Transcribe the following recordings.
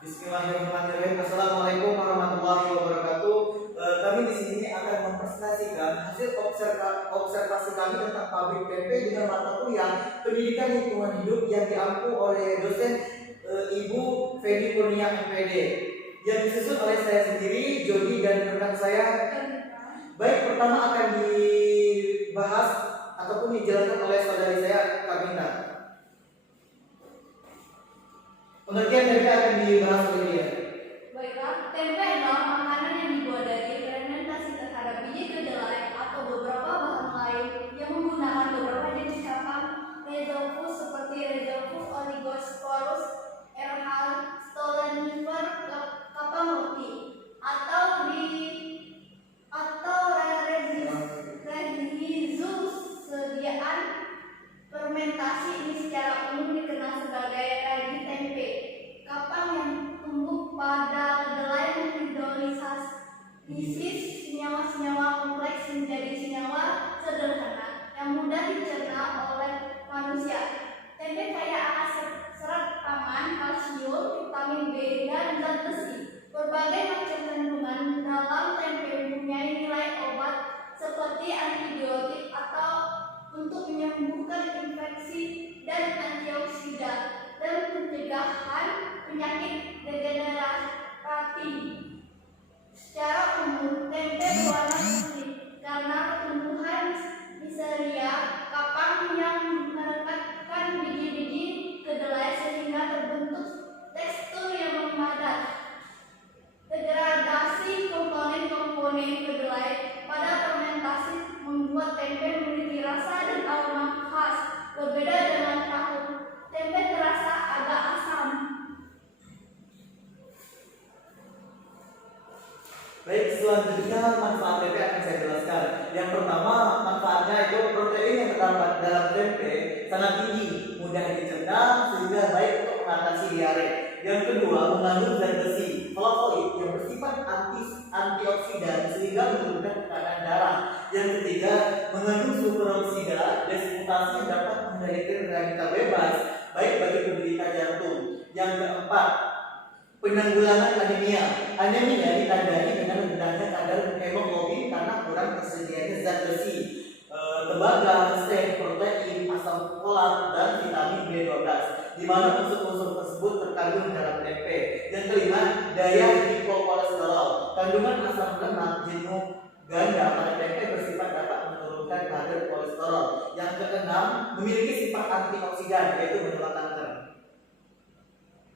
Bismillahirrahmanirrahim. Assalamualaikum warahmatullahi wabarakatuh. Kami di sini akan mempresentasikan hasil observasi kami tentang pabrik tempe dengan mata kuliah Pendidikan Lingkungan Hidup yang diampu oleh dosen Ibu Feni Kurnia MPD yang disusun oleh saya sendiri, Jody, dan rekan saya. Baik, pertama akan dibahas ataupun dijelaskan oleh saudari saya, Karina. Pengertian tempe akan dibahas oleh dia. Baiklah, tempe adalah makanan yang dibuat dari fermentasi terhadap biji kedelai atau beberapa bahan lain yang menggunakan beberapa jenis kapang rhizopus seperti Rhizopus oligosporus, Erhal, Stolonifer, kapang roti, atau Rhizopus sediaan. Fermentasi ini secara umum dikenal sebagai ragi tempe. Kapang yang tumbuh pada kedelai menghidrolisis senyawa-senyawa kompleks menjadi senyawa sederhana yang mudah dicerna oleh manusia. Tempe kaya akan serat pangan, kalsium, vitamin B, dan zat besi. Berbagai macam kandungan dalam tempe mempunyai nilai obat seperti antibiotik atau untuk menyembuhkan infeksi dan antioksidan dan pencegahan penyakit degeneratif. Secara umum, tempe berwarna putih karena pertumbuhan miseria kapang yang merekatkan biji-biji kedelai sehingga terbentuk tekstur yang memadat. Degradasi komponen-komponen kedelai pada fermentasi membuat tempe memiliki rasa dan aroma khas. Berbeda dengan tahu, tempe terasa agak asam. Baik, selanjutnya manfaat tempe akan saya jelaskan. Yang pertama, manfaatnya itu protein yang terdapat dalam tempe sangat tinggi, mudah dicerna sehingga baik untuk mengatasi diare. Yang kedua, mengandung zat besi, flavonoid yang bersifat antioksidan sehingga menurunkan tekanan darah. Yang ketiga, mengandung superoksida dismutasi yang dapat menjadikan radikal bebas baik bagi penderita jantung. Yang keempat, penanggulangan anemia. Anemia ditandai dengan rendahnya kadar hemoglobin karena kurang tersedianya zat besi, tembaga, seng, protein, asam folat, dan vitamin B12, di mana unsur-unsur tersebut terkandung dalam tempe. Yang kelima, daya hipokolesterol. Kandungan asam lemak jenuh ganda pada tempe bersifat dapat menurunkan kadar kolesterol. Yang keenam, memiliki sifat antioksidan yaitu menolak kanker.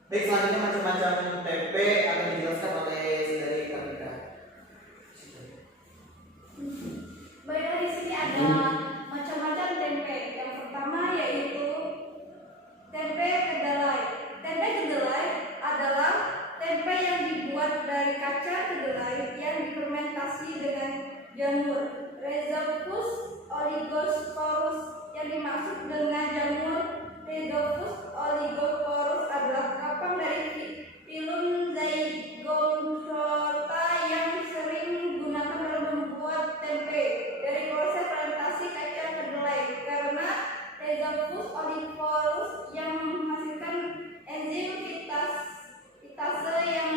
Baik, selanjutnya macam-macam tempe akan dijelaskan oleh saudari Karina. Baiklah, di sini ada macam-macam tempe. Yang pertama yaitu tempe kedelai. Tempe kedelai adalah tempe yang dibuat dari kaca kedelai yang difermentasi dengan jamur Rhizopus oligosporus. Yang dimaksud dengan jamur Rhizopus oligosporus adalah kapang dari filum Zygospora yang sering digunakan dalam membuat tempe dari proses fermentasi kaca kedelai, karena Rhizopus oligosporus yang menghasilkan enzim fitase yang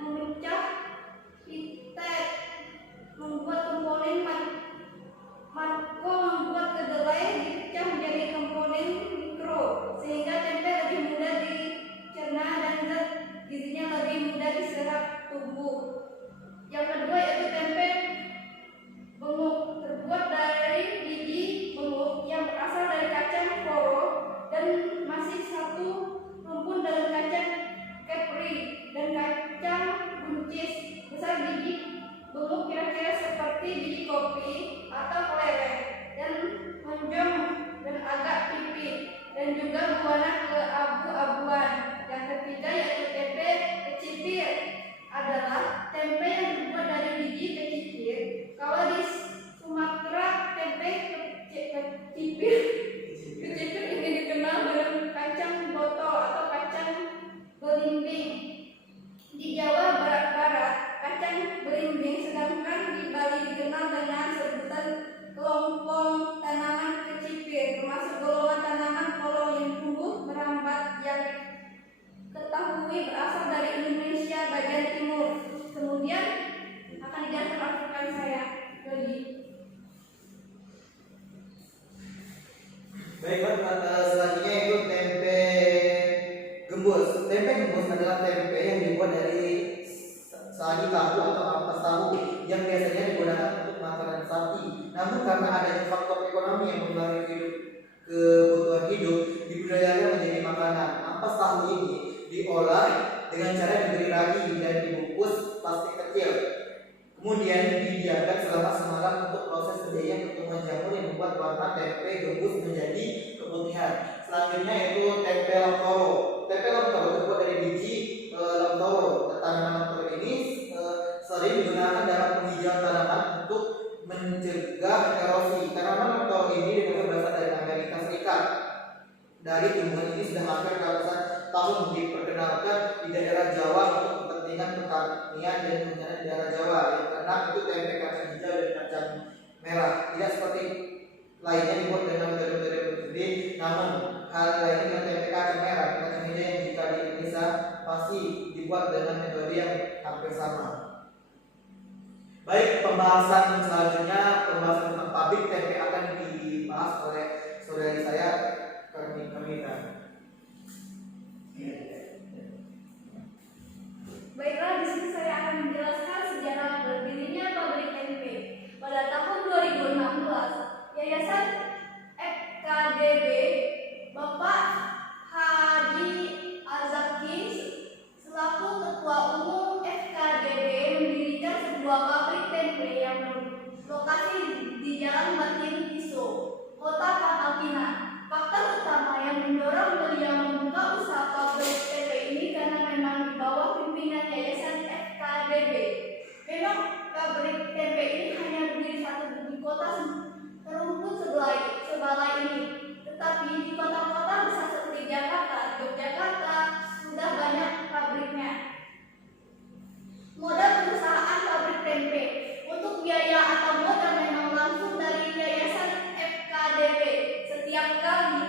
memecah peptide membuat komponen membuat kedelai dipecah menjadi komponen Kemudian akan dijelaskan oleh rekan saya Dodi. Baiklah, selanjutnya itu tempe gembus. Tempe gembus adalah tempe yang dibuat dari sari tahu atau ampas tahu yang biasanya digunakan untuk makanan sapi. Namun karena adanya faktor ekonomi yang mempengaruhi kebutuhan hidup, dibudidayakan menjadi makanan. Ampas tahu ini diolah dengan cara diberi ragi dan dibungkus plastik kecil. Kemudian dibiarkan selama semalam untuk proses kejadian pertumbuhan jamur yang membuat warna tempe gembus menjadi keputihan. Selanjutnya yaitu tempe lamtoro. Tempe lamtoro terbuat dari biji lamtoro. Tanaman lamtoro ini sering digunakan dalam penghijauan tanaman untuk mencegah erosi. Tanaman lamtoro ini diketahui berasal dari Amerika Serikat. Dari tumbuhan ini sudah hampir ratusan tahun diperkenalkan di daerah Jawa untuk kepentingan pertanian dan pengenalan di daerah Jawa. Yang keenam itu tempe kacang hijau dan kacang merah. Tidak seperti lainnya dibuat dengan metode-metode berbeda, namun hal lainnya dengan tempe kacang merah, kacang hijau yang jika di Indonesia pasti dibuat dengan metode yang hampir sama. Baik, pembahasan selanjutnya, pembahasan tentang pabrik tempe akan dibahas oleh saudari saya Karmita. Baiklah, di sini saya akan menjelaskan sejarah berdirinya pabrik tempe. Pada tahun 2016, Yayasan FKDB Bapak Haji Azaki selaku Ketua Umum FKDB mendirikan sebuah pabrik tempe yang berlokasi di Jalan Batin Piso, Kota Pangkal Pinang. Faktor utama yang mendorong beliau membuka usaha pabrik tempe ini karena memang di bawah pimpinan Yayasan FKDB. Memang pabrik tempe ini hanya berdiri satu di kota terumput sebalai ini. Tetapi di kota-kota besar seperti Jakarta, Yogyakarta sudah banyak pabriknya. Modal perusahaan pabrik tempe untuk biaya atau modal memang langsung dari Yayasan FKDB. Setiap kali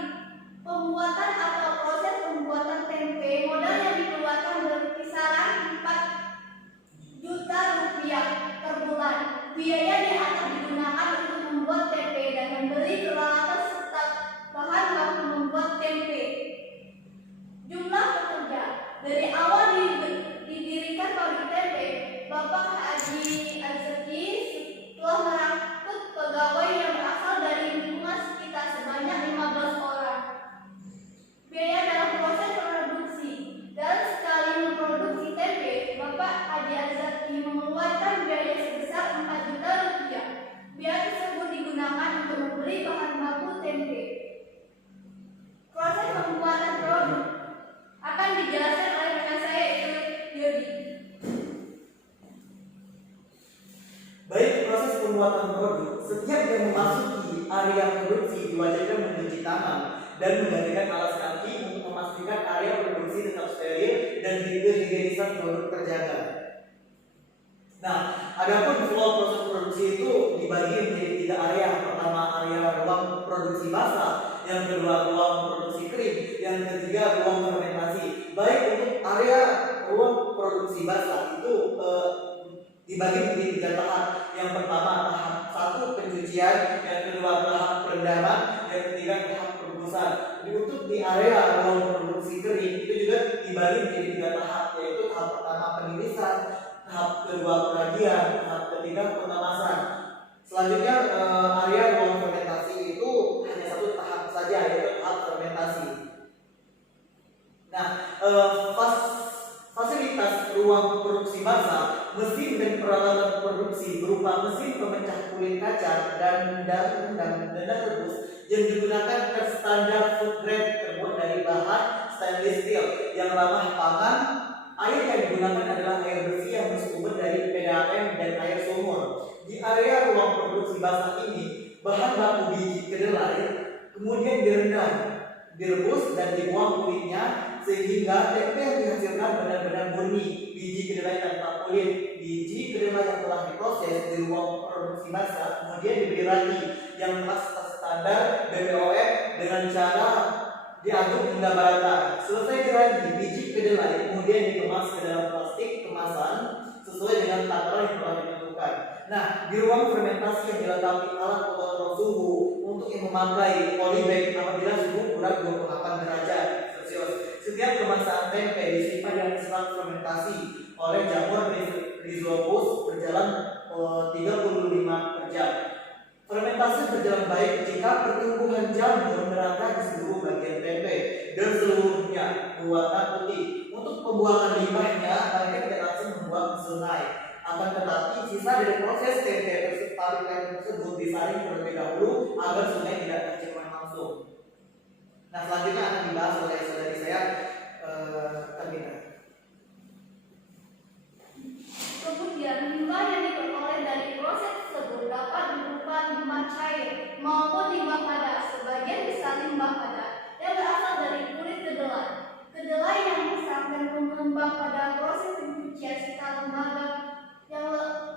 pembuatan atau proses pembuatan tempe, modal yang dikeluarkan berkisaran 4 juta rupiah per bulan. Biaya di atas digunakan untuk membuat tempe dan membeli peralatan serta bahan baku membuat tempe. Jumlah pekerja dari awal didirikan pabrik tempe, Bapak Haji Azaki telah merekrut pegawai yang berasal dari lingkungan sekitar sebanyak 15 orang. Biaya dalam proses produksi. Dalam sekali memproduksi tempe, Bapak Haji Azaki mengeluarkan biaya sebesar 4 juta rupiah. Biaya tersebut digunakan untuk membeli bahan baku tempe. Proses pembuatan produk akan dijelaskan oleh rekan saya yaitu Yodi. Baik, proses pembuatan produk. Setiap yang memasuki area produksi diwajibkan mencuci tangan dan menggantikan alas kaki untuk memastikan area produksi tetap steril dan kehigienisan produk terjaga. Nah, adapun flow proses produksi itu dibagi menjadi 3 area. Pertama, area ruang produksi basah, yang kedua ruang produksi kering, yang ketiga ruang fermentasi. Baik, untuk area ruang produksi basah itu dibagi menjadi 3 tahap. Yang pertama tahap 1 pencucian, yang kedua tahap perendaman, yang ketiga tahap perebusan. Jadi untuk di area ruang produksi kering itu juga dibagi menjadi 3 tahap, yaitu tahap pertama penirisan, tahap kedua peragian, tahap ketiga pengemasan. Selanjutnya area ruang fermentasi itu hanya 1 tahap saja, yaitu tahap fermentasi. Nah, fasilitas ruang produksi basah, mesin dan peralatan produksi berupa mesin pemecah kulit kacang dan dana rebus yang digunakan standar food grade terbuat dari bahan stainless steel yang ramah pangan. Air yang digunakan adalah air bersih yang bersumber dari PDAM dan air sumur. Di area ruang produksi basah ini, bahan baku biji kedelai kemudian direndam, direbus dan dibuang kulitnya sehingga tempe yang dihasilkan benar-benar murni. Biji kedelai tanpa kulit, biji kedelai yang telah diproses di ruang produksi basah kemudian diberi ragi yang telah standar BPOM dengan cara diaduk hingga merata. Selesai diragi, biji kedelai kemudian dikemas ke dalam plastik kemasan sesuai dengan takaran yang telah ditentukan. Nah, di ruang fermentasi yang dilengkapi alat pengontrol suhu untuk yang memakai polybag apabila suhu kurang 28 derajat Celcius. Setiap kemasan tempe disimpan dengan serat fermentasi oleh jamur Rhizopus berjalan 35 per jam. Fermentasi berjalan baik jika pertumbuhan jamur merata di seluruh bagian tempe dan seluruhnya berwarna putih. Untuk pembuangan limbahnya, mereka tidak langsung membuang ke sungai. Akan tetapi sisa dari proses tempe tersebut disaring terlebih dahulu agar sungai tidak tercemar langsung. Nah, selanjutnya akan dibahas oleh saudari saya, Kamina. Kemudian limbah yang diperoleh dari proses tersebut dapat berupa limbah cair maupun limbah padat. Sebagian besar limbah padat yang berasal dari kulit kedelai. Kedelai yang rusak dan mengembang pada proses pencucian serta lembaga yang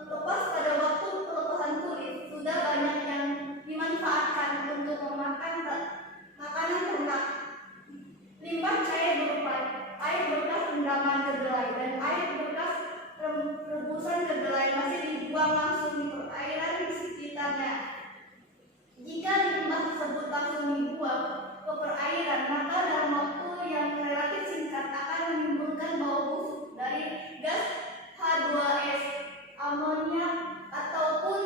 lepas pada waktu peletahan kulit sudah banyak yang dimanfaatkan untuk memakan makanan ternak. Limbah cair berupa air bekas rendaman kedelai dan air bekas rebusan kedelai masih dibuang langsung di perairan di sekitarnya. Jika limbah tersebut langsung dibuang ke perairan, maka dalam waktu yang relatif singkat akan menimbulkan bau busuk dari gas H2S, amonia ataupun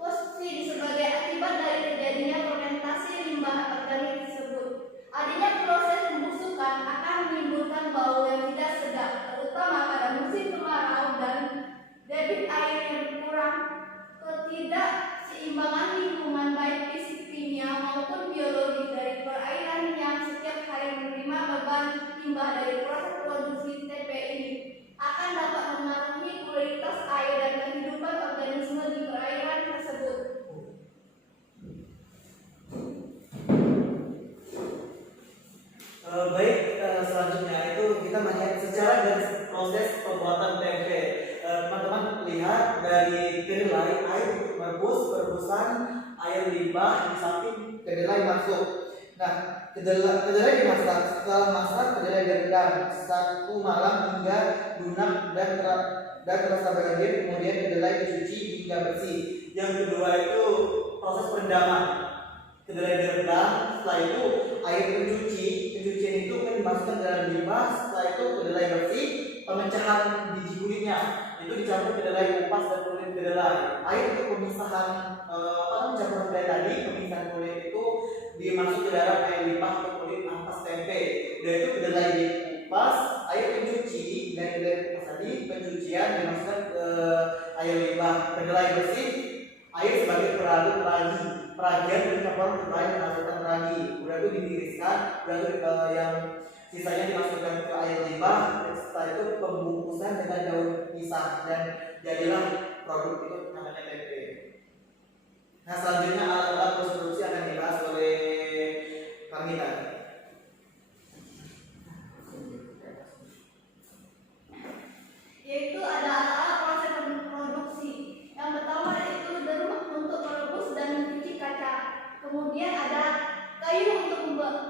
fosfid sebagai akibat dari terjadinya fermentasi limbah organik tersebut. Adanya proses pembusukan akan menimbulkan bau yang tidak sedap, terutama pada musim kemarau dan debit air yang kurang. Ketidakseimbangan lingkungan baik fisik, kimia maupun biologis dari perairan yang setiap hari menerima beban limbah dari proses produksi tempe ini akan dapat mengaruhi kualitas air dan kehidupan organisme di perairan tersebut. Selanjutnya itu kita melihat secara dari proses pembuatan tempe. Teman-teman lihat dari kedelai air untuk perebusan air limbah di samping kedelai masuk. Nah, kedelai dimasak. Setelah masak, kedelai direndam 1 malam hingga lunak dan terasa berlendir. Kemudian kedelai dicuci hingga bersih. Yang kedua itu proses perendaman. Kedelai direndam, setelah itu air pencucian itu kan dimasukkan ke dalam limbah. Setelah itu kedelai bersih, pemecahan biji kulitnya itu dicampur kedelai kupas dan kulit kedelai. Air untuk pemisahan campuran kedelai tadi, pemisahan kulit itu dimasuk ke dalam air limbah atau kulit ampas tempe. Dan itu kedelai dikupas, air pencuci dari kedelai kupas tadi, pencucian dimasukkan ke air limbah. Kedelai bersih, air sebagai peradut ragi. Peragian dari campuran kedelai menghasilkan ragi. Udah itu ditiriskan, udah itu yang sisanya dimasukkan ke air limbah. Setelah itu pembungkusan dengan daun pisang dan jadilah produk itu namanya tempe. Nah, selanjutnya alat-alat konstruksi akan dibahas oleh Kamila. Yaitu ada alat proses produksi. Yang pertama yaitu drum untuk merebus dan mencuci kaca. Kemudian ada kayu untuk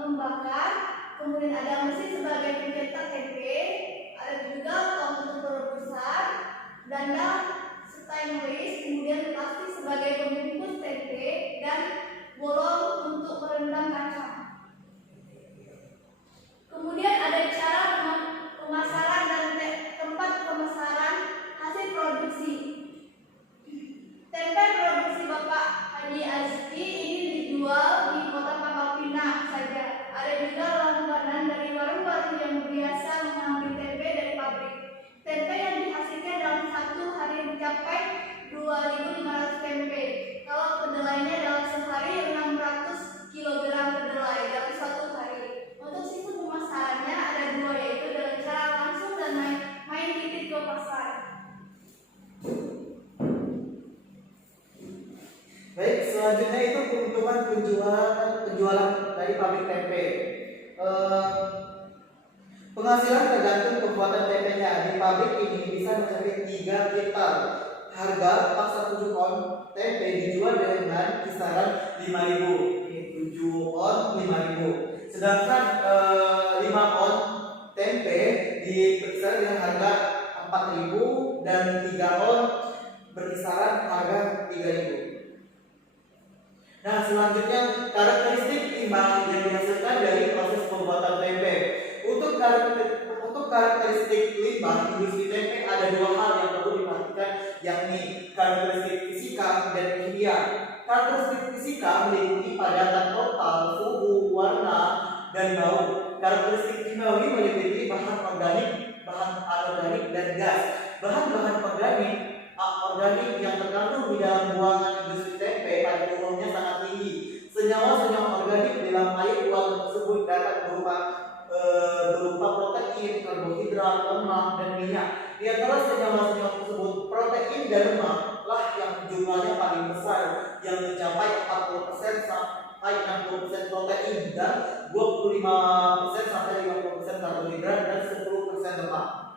membakar. Kemudian ada mesin sebagai pencetak tempe. Ada juga tong untuk perebusan, danda stainless, kemudian plastik sebagai pembungkus tempe, dan bolong untuk merendam kacang. Kemudian ada cara pemasaran dan tempat pemasaran hasil produksi. Tempe produksi Bapak Haji Azki ini dijual di kota Pangkal Pinang saja. Ada juga langganan dari warung-warung yang biasa mengambil tempe dari pabrik. Tempe yang dihasilkan dalam 1 hari mencapai 2.500 tempe. Kalau kedelainya dalam sehari 600 kg kedelai dalam 1 hari. Untuk sistem pemasarannya ada 2, yaitu dengan cara langsung dan main titik ke pasar. Baik, selanjutnya itu keuntungan penjualan dari pabrik tempe. Penghasilan tergantung pembuatan tempenya. Di pabrik ini bisa mencapai 3 kintal. Harga paksa 7 on tempe dijual dengan kisaran 5.000. Ini 7 on 5.000. Sedangkan 5 on tempe diperkirakan dengan harga 4.000 dan 3 on berkisaran harga 3.000. Nah, selanjutnya karakteristik limbah yang dihasilkan dari proses pembuatan tempe. Untuk karakteristik limbah industri tempe ada 2 hal yang perlu diperhatikan, yakni karakteristik fisika dan kimia. Karakteristik fisika meliputi padatan total, suhu, warna, dan bau. Karakteristik kimiawi meliputi bahan organik, bahan anorganik, dan gas. Bahan-bahan organik yang terkandung di dalam buangan industri tempe pada umumnya sangat tinggi. Senyawa-senyawa organik di dalam air buangan tersebut dapat berupa protein, karbohidrat, lemak, dan minyak. Di antara senyawa-senyawa tersebut, protein dan lemak lah yang jumlahnya paling besar, yang mencapai 40% sampai 60% protein dan 25% sampai 50% karbohidrat dan 10% lemak.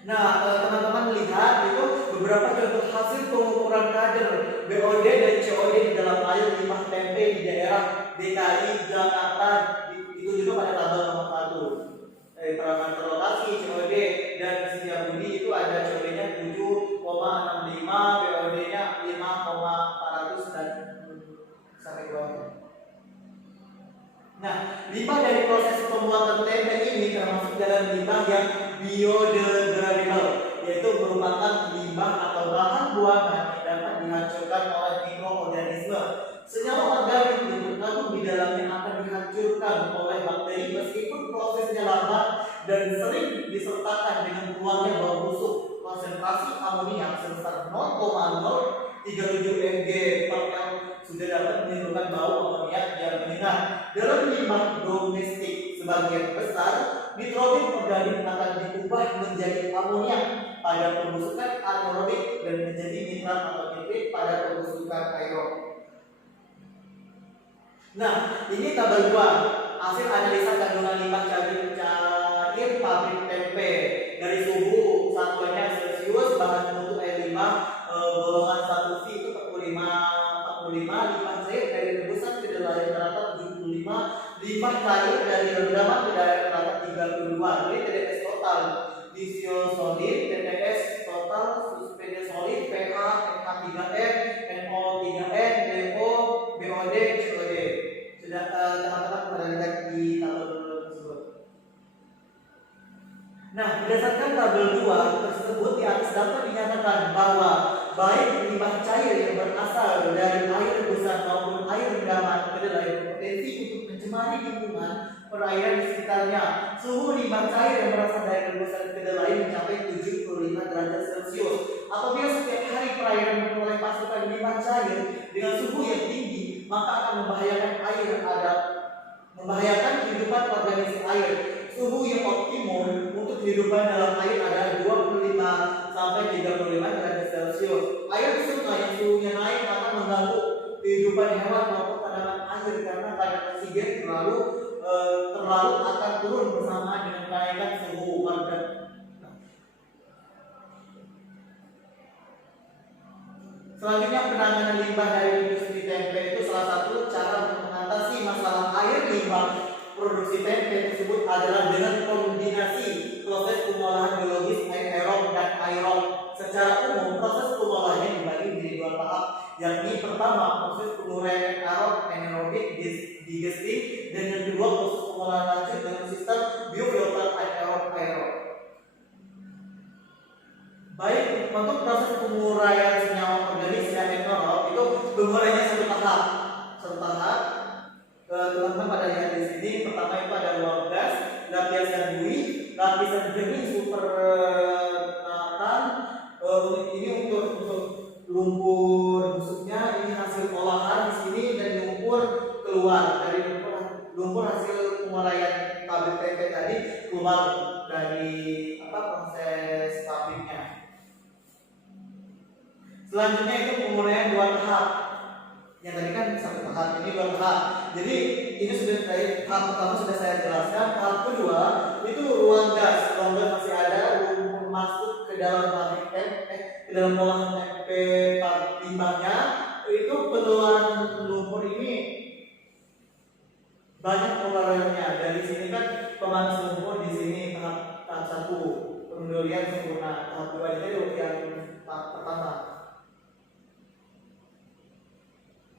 Nah, teman-teman lihat itu beberapa contoh hasil pengukuran kadar BOD dan COD di dalam air limbah tempe di daerah DKI Jakarta. Itu juga pada tabel nomor 1. Terangan rotasi COD dan Setiabudi itu ada COD-nya 7,65, BOD-nya 5,400 dan sampai 2. Nah, limbah dari proses pembuatan tempe ini termasuk dalam limbah yang biodegradable, yaitu merupakan limbah atau bahan buangan yang dapat dihancurkan oleh mikroorganisme. Senyawa organik yang terkandung di dalamnya akan dihancurkan oleh bakteri meskipun prosesnya lambat dan sering disertakan dengan keluarnya bau busuk. Konsentrasi amoniak sebesar 0,037 mg per ml sudah dapat menimbulkan bau amoniak yang menyengat. Dalam limbah domestik sebagian besar nitrogen organik akan diubah menjadi amoniak pada pembusukan anaerobik dan menjadi nitrat atau nitrit pada pembusukan aerob. Nah, ini tabel 2 hasil analisa kandungan limbah cair pabrik tempe dari suhu satuannya Celsius, bahan pembentuk air limbah golongan 1C itu 45, limbah cair dari rebusan kedelai rata 75, limbah cair dari rendaman kedelai rata 32. Ini TDS total, disiosolid, TTS total, suspende solid, pH, NH3N, NO3N, DO, BOD, COD. Sudah teman-teman pada lihat di tabel tersebut. Nah, berdasarkan tabel 2 tersebut di atas dapat dinyatakan bahwa baik limbah cair yang berasal dari air rebusan maupun air rendaman kedelai berpotensi untuk mencemari lingkungan perairan di sekitarnya. Suhu limbah cair yang berasal dari rebusan kedelai mencapai 75 derajat Celcius. Apabila setiap hari perairan memperoleh pasukan limbah cair dengan suhu yang tinggi, maka akan membahayakan kehidupan organisme air. Suhu yang optimum untuk kehidupan dalam air adalah 25 sampai 35 derajat Celcius. Air sungai yang suhunya naik akan mengganggu kehidupan hewan maupun tanaman air karena kadar oksigen terlalu akan turun bersamaan dengan kenaikan suhu warga. Selanjutnya, penanganan limbah dari industri tempe itu salah satu cara untuk mengatasi masalah air limbah produksi tempe tersebut adalah dengan kombinasi proses pengolahan biologis aerob dan aerob. Secara umum, proses pengolahannya dibagi menjadi 2 tahap, yakni pertama proses penguraian anaerobik digesting dan yang kedua proses pengolahan lanjut dengan sistem biofilter aerob. Baik, untuk proses penguraian senyawa organik anaerob itu penguraiannya satu tahap. Teman-teman pada lihat di sini, pertama itu ada ruang gas, lapisan buih, lapisan jernih super nathan. Ini untuk lumpur busuknya, ini hasil olahan di sini dan lumpur keluar dari lumpur hasil penguraian pabrik tempe tadi keluar dari proses pabriknya. Selanjutnya itu penguraian 2 tahap. Yang tadi kan 1 tahap, ini 2 tahap. Jadi ini sudah tahap pertama sudah saya jelaskan. Tahap kedua itu ruang gas. Ruang gas masih ada, lumpur masuk ke dalam pabrik tempe, ke dalam olahan tempe limbahnya. Itu pengeluaran lumpur ini banyak pengeluarannya. Dari sini kan pemanas lumpur di sini tahap 1, kemudian durian sempurna. Tahap kedua itu yang pertama.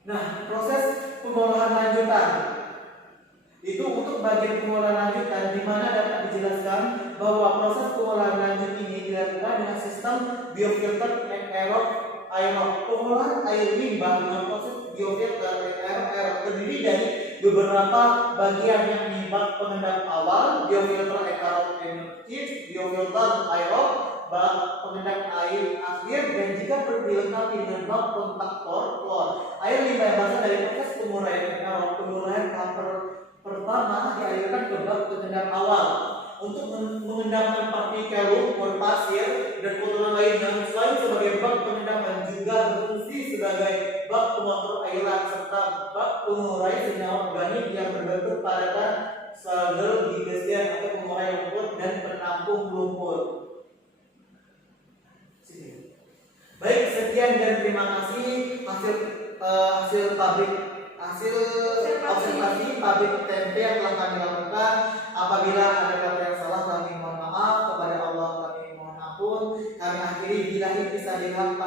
Nah, proses pengolahan lanjutan itu untuk bagian pengolahan lanjutan, di mana dapat dijelaskan bahwa proses pengolahan lanjut ini dilakukan dengan sistem biofilter and aerob. Pengolahan air limbah dengan proses biofilter and aerob terdiri dari beberapa bagian, yakni bak pengendap awal, biofilter aerob biofilter aerob, bak pengendap air akhir, dan jika dilengkapi dengan bak kontaktor klor. Air limbah yang berasal dari proses penguraian aerob, penguraian tahap pertama dialirkan ke bak pengendap awal untuk mengendapkan partikel lumpur, pasir, dan kotoran lainnya. Selain sebagai bak pengendapan, juga berfungsi sebagai bak pengatur airan serta bak pengurai senyawa organik yang berbentuk padatan slagger digestian atau pengurai lumpur dan penampung lumpur. Baik, sekian dan terima kasih hasil observasi pabrik tempe yang telah kami lakukan. Apabila ada kata yang salah, kami mohon maaf. Kepada Allah kami mohon ampun. Kami akhiri billahi fisabilillah.